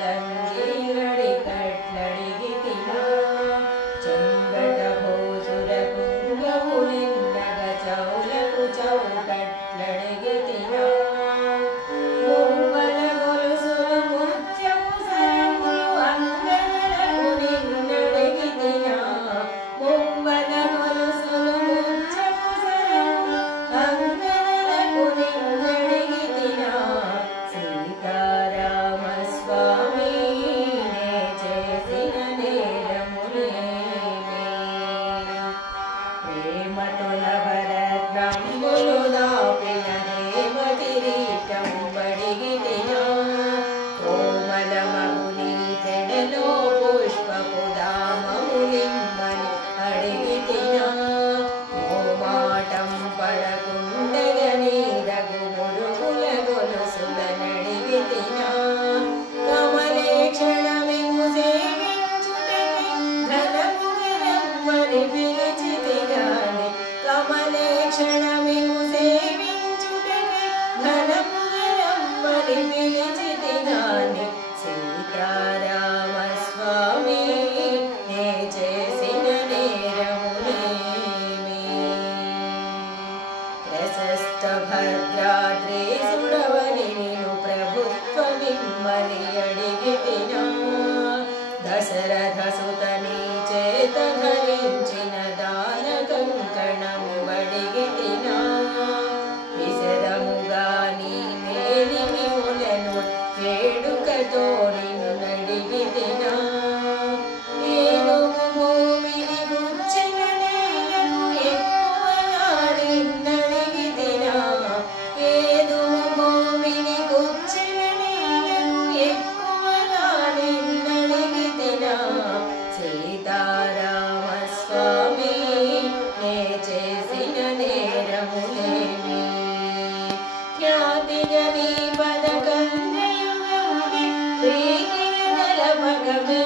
పాదాలంగీరడి కట్లడిగితినా చెంగట భూసుర పుంగవులిందగ చౌలకు చౌకట్లడిగితినా మువ్వల గొలుసులు ముత్యపు సరంగులు అంగనలకు నిన్నడిగితినా మువ్వల గొలుసులు ముత్యపు సరంగులు అంగనలకు నిన్నడిగితినా సీతారామస్వామి నే చేసిన నేరములేమి ప్రేమతో నవరత్నంబులు దాపిన రేవతిరీటం బడిగితినా కోమలమగుని తెడలో పుష్పపు దామములిమ్మని అడిగితినా మోమాటం పడకుండగ నీరగు మురుగుల గొలుసుల నడిగితినా కమలేక్షణమిము సేవించుటకై ఘనముగరమ్మని పిలిచితిగాని కమలేక్షణమిము సేవించుటకై ఘనముగరమ్మని పిలిచితిగాని సీతారామస్వామి నే చేసిన నేరములేమి ప్రశస్త భద్రాద్రీసుడవని నిను ప్రభుత్వమిమ్మని అడిగితినా దశరథ సుతని చేత ధరించిన దాన కంకణం బడిగితినా విశదముగా నీ మేలిమిములను వేడుకతో నిన్నడిగితినా ఏనుగు భూమిని గుచ్చిన నేలకు ఎక్కువగా నిన్నడిగితినా ఏనుగు భూమిని గుచ్చిన నేలకు ఎక్కువగా నిన్నడిగితినా సీతారామస్వామి నే చేసిన నేరములేమి ఖ్యాతిగని పదకందయుగముని ప్రీతిగల మగమే